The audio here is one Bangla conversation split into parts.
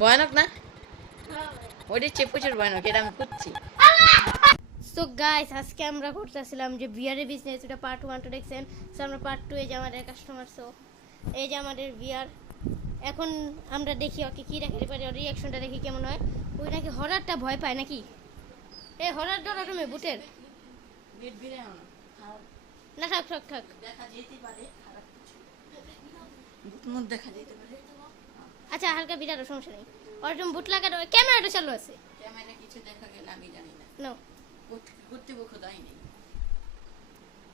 ভয়ানক না? ওইটা হচ্ছে প্রচুর ভয়ানক এটা আমি করছি সো গাইস আজকে আমরা করতেছিলাম যে বিয়ারের বিজনেস ওটা পার্ট ওয়ানটা দেখছেন সো আমরা পার্ট টু এই যে আমাদের কাস্টমার সো এই যে আমাদের বিয়ার এখন আমরা দেখি ওকে কি রাখতে পারি ওর রিয়াকশনটা দেখি কেমন হয়। ওই নাকি হরারটা ভয় পায় নাকি? এই হরার ডর তুমি বুটের না থাক থাক থাক। দেখা যেতে পারে খারাপ কিছু। দেখা যেতে পারে। আচ্ছা হালকা বিরাট সমস্যা নেই। ওর তুমি বুট লাগানো ক্যামেরাটা চালু আছে। ক্যামেরা কিছু দেখা গেলে আমি জানি না। নো কর্তৃ- কর্তৃপক্ষ দায়ী নেই।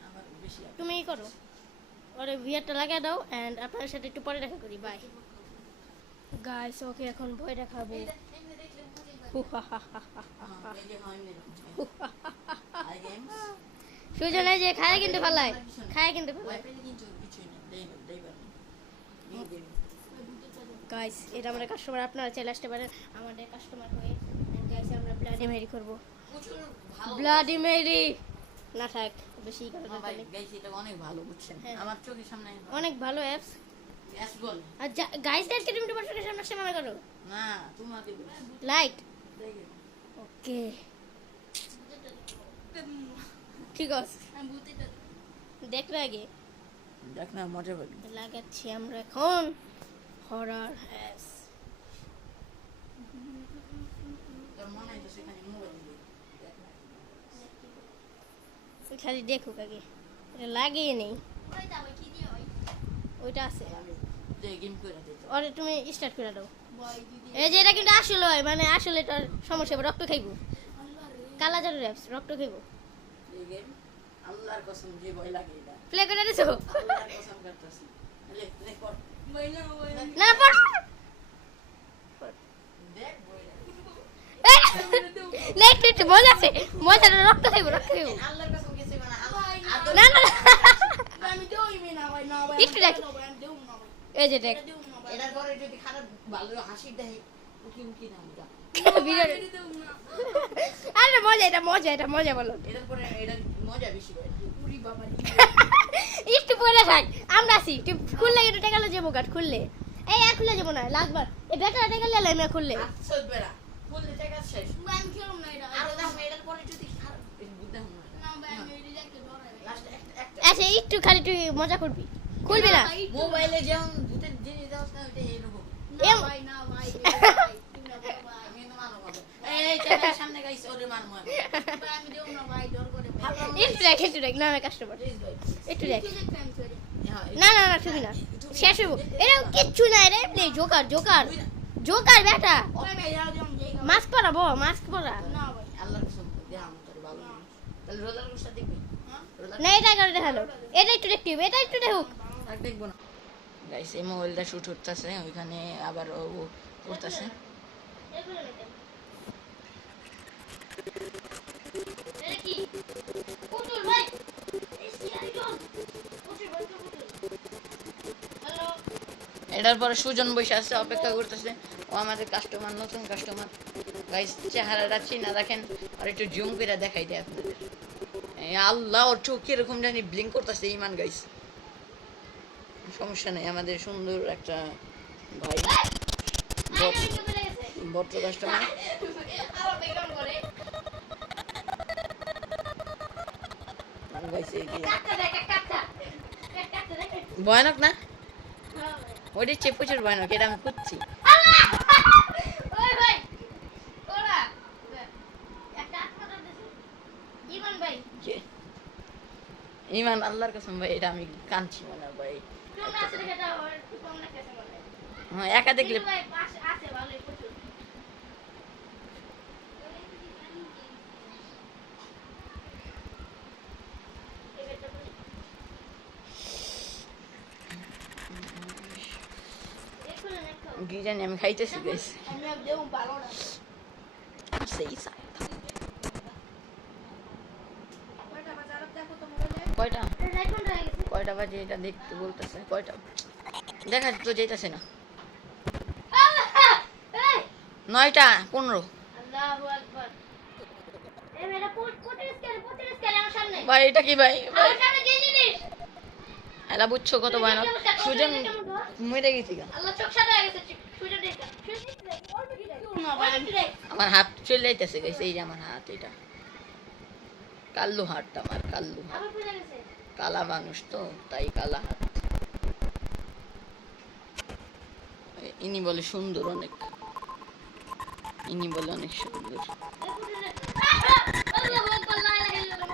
আমার বেশি তুমি এই করো। ওরে বিয়ারটা লাগিয়ে দাও এন্ড আপনার সাথে একটু পরে দেখা করি। বাই গাইস ওকে এখন ভয় দেখাবো। সুজনে যে হয় সুজন খায় কিন্তু পালায় খায় কিন্তু ভয় পালায় পেলে কিন্তু কিছুই নেই, দেই না, দেই পারে না। এই game। গাইস এটা আমাদের কাস্টমার আপনারা চলে আসতে পারেন আমাদের কাস্টমার হয়ে। গাইস আমরা ব্লাডি মেরি করব। ব্লাডি মেরি না থাক বেশি এটা অনেক ভালো বুঝছেন? হ্যাঁ। আমার চোখের সামনে অনেক ভালো অ্যাপস। আর গাইস দেখতে তুমি তোমার চোখের সামনে আসতে মনে করো। না তোমাকে। লাইট ওকে ঠিক আছে। দেখবে আগে। দেখ না মজা পাবি। লাগাচ্ছি আমরা এখন। দেখ না। খালি দেখুক আগে এটা লাগিয়ে নেই ওইটা আছে ওরে তুমি স্টার্ট করে দাও এই যে এটা কিন্তু আসলে হয় মানে আসলে এটার সমস্যা রক্ত খাইব কালা জারের অ্যাপস রক্ত খাইব আল্লাহর কসম যে ভয় লাগে প্লে করে দিছো আল্লাহর কসম করতেছি লে লে কর না পড়। একটু একটু মজা আছে। মজা রক্ত খাইব রক্ত খাইব। মানে না। না একটু দেখ। এই যে দেখ। এটার পরে যদি খারাপ ভালো হাসি দেয় উকি উকি না আমরা ভিডিও আরে মজা এটা মজা এটা মজা বলো। এটার পরে এটা মজা বেশি একটু পরে থাক। আমরা আছি। খুললে একটু টেকালে যাব গাট খুললে। এই আর খুলে যাব না লাগবার এই বেটারা টেকালে এলাম না খুললে। আচ্ছা আরও পরে যদি খারাপ একটা আচ্ছা একটু খালি তুই মজা করবি। খুলবি না? মোবাইলে যেমন ভূতের জিনিস দাও না এরকম আমি এই সামনে গাইস ওরে মার মার একটু দেখ একটু দেখ। না না কাস্টমার একটু দেখ। হ্যাঁ না না না ছবি না। শেষ হইব। এটা কিচ্ছু না রে প্লে জোকার জোকার। জোকার বেটা। মাস্ক পরাবো মাস্ক পরা। না। না। এটা করে দেখাল। এটা একটু দেখতে এটা একটু দেখুক। দেখব না। গাইস এই মোবাইলটা শুট করতেছে ওইখানে আবার ও করতেছে। এটার পরে সুজন বসে আছে অপেক্ষা করতেছে। ও আমাদের কাস্টমার নতুন কাস্টমার গাইস চেহারাটা চিনা দেখেন আর একটু জুম করে দেখাই দেয় আপনাদের। আল্লাহ ওর চোখ কীরকম জানি ব্লিঙ্ক করতেছে ইমান গাইস সমস্যা নেই আমাদের সুন্দর একটা ভাই। ভদ্র কাস্টমার ভয়ানক না? ওইটা হচ্ছে প্রচুর ভয়ানক এটা আমি কে? ইমান আল্লাহর কসম ভাই এটা আমি কাঁদছি মনে হয় ভাই। হ্যাঁ। একা দেখলে কি জানি আমি খাইতেছি গাইস সেই কয়টা কয়টা বাজে এটা দেখতে বলতেছে কয়টা দেখা তো যেতেছে না নয়টা পনেরো ভাই এটা কি ভাই? এলা বুঝছ কত ভয়ানক সুজন মরে গেছি গেছে আমার হাত চলে যাইতেছে গাইস এই যে আমার হাত এটা। কাল্লু হাতটা আমার কাল্লু হাত কালা মানুষ তো তাই কালা হাত ইনি বলে সুন্দর অনেক। ইনি বলে অনেক সুন্দর।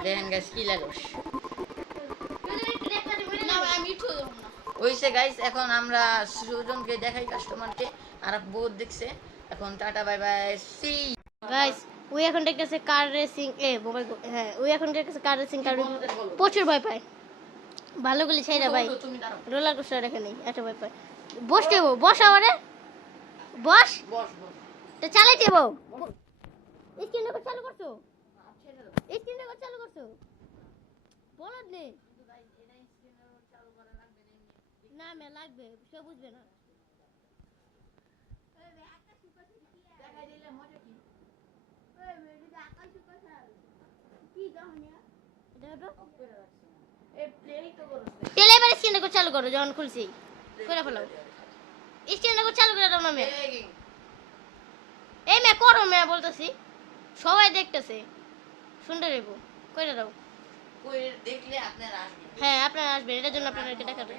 দেখেন গাইস কি লাগস ওইসে গাইস এখন আমরা সুজনকে দেখাই কাস্টমারকে আর বহুত দেখছে। এখন tata bye bye see guys ওই এখন দেখতেছে কার রেসিং এ মোবাইল হ্যাঁ ওই এখন দেখতেছে কার রেসিং কার প্রচুর ভয় পায়। ভালো গুলি ছাইরা ভাই। তুমি দাঁড়াও। রোলার কোস্টার রেখে নেই এত ভয় পায়। বস দেবো বস আমারে। বস। বস বস। তো চালাই দেবো স্ক্রিন রেকর্ড চালু করছ? স্ক্রিন রেকর্ড চালু করছ? নে। না মে লাগবে। সে বুঝবে না। তেলে এবার স্ক্রিন রেকর্ড চালু করো যখন খুলছি। করে ফেলো। স্ক্রিন রেকর্ড চালু করে দাও না মে। এই মে করো মে বলতেছি। সবাই দেখতেছে। শুনতে দেবো। কইরা দাও। দেখলে আপনারা আসবেন। হ্যাঁ আপনারা আসবেন। এটার জন্য আপনাদেরকে দেখাতে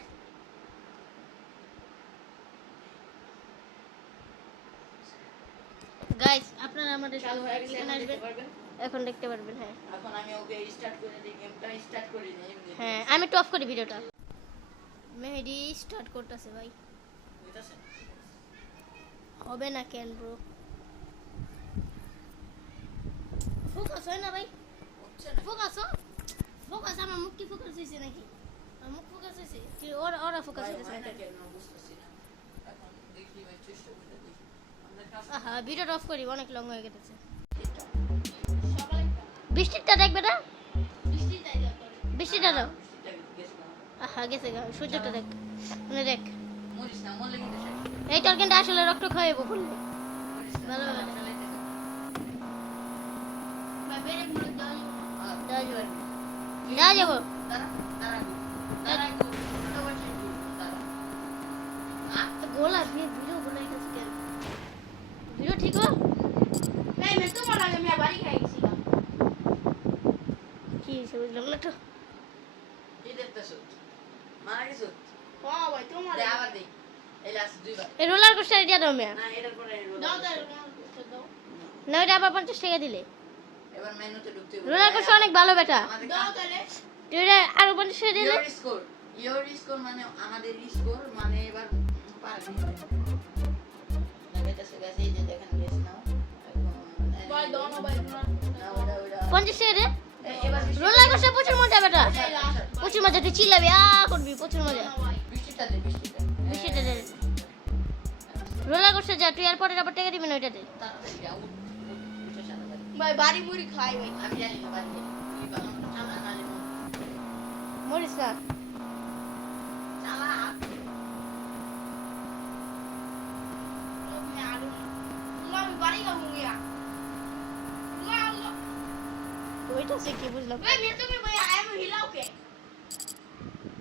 গাইস আপনারা আমাদের চালু হয়ে গেছে এখানে আসবেন। পারবেন? এখন দেখতে পারবেন হ্যাঁ। এখন আমি ওকে স্টার্ট করে দিই গেমটা স্টার্ট করে দিই হ্যাঁ আমি অফ করি ভিডিওটা। মেহেদি স্টার্ট করতেছে ভাই। হবে না কেন ব্রো ফোকাস হয় না ভাই ফোকাস হ ফোকাস আমার মুখ কি ফোকাস হয়েছে নাকি আমার মুখ ফোকাস হয়েছে কি ওরা ওরা ফোকাস হয়েছে হয় ভিডিওটা অফ করি অনেক লং হয়ে গেছে বৃষ্টিটা দেখবে না বৃষ্টিটা দাও বৃষ্টিটা গেছে আহা গেছে গা সূর্যটা দেখ মানে দেখ এই টর্কেনটা আসলে রক্ত খাওয়াবো বললে ভালো, ভালো। ভিডিও ঠিক কি না তো কি মারা আবার দে। এই last দুইবার। এই রোলার কোস্টার দিয়া দাও মেয়া না, এটার পরে এই roller coaster। না ওইটা আবার পঞ্চাশ টাকা দিলে এবার মেনুতে ঢুকতে হবে। রোলার কোস্টার অনেক ভালো বেটা ওইটা আরও দিলে Your score. Your score মানে আমাদের score মানে এবার পারবি। পঞ্চাশ রোলার প্রচুর মজা বেটা প্রচুর মজা তুই চিল্লাবি আ করবি প্রচুর মজা। বৃষ্টিটা দে, বৃষ্টিটা। বৃষ্টিটা দে। রোলার কোস্টার যা তুই আর পরে আবার টাকা দিবি না ওইটাতে তাড়াতাড়ি যা, উঠ, উঠ, উঠে চালা বাড়ি। ভাই বাড়ি মুড়ি খাই ভাই। আমি জানি না বাড়ি। মরিস না ওইটা সে কি বুঝলাম মেয়ে তুমি ভাই আমি হিলাও কে?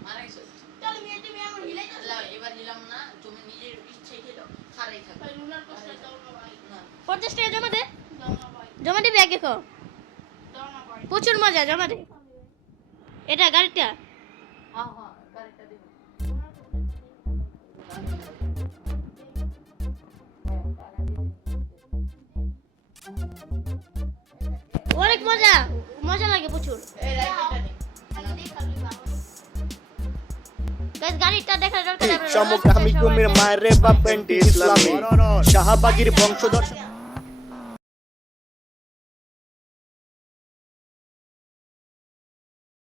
মারা গেছো? চল মেয়ে তুমি আমার হিলাই দাও। এবার নিলাম না তুমি নিজের ইচ্ছাই খেলো খারাই থাকো। পঞ্চাশ টাকা জমা দে। জমা দিবি আগে ভাই প্রচুর মজা জমা দে। এটা গাড়িটা? অনেক মজা মজা লাগে প্রচুর। এই আমি সমকামিক মায়ের ইসলামী। শাহবাগির বংশধর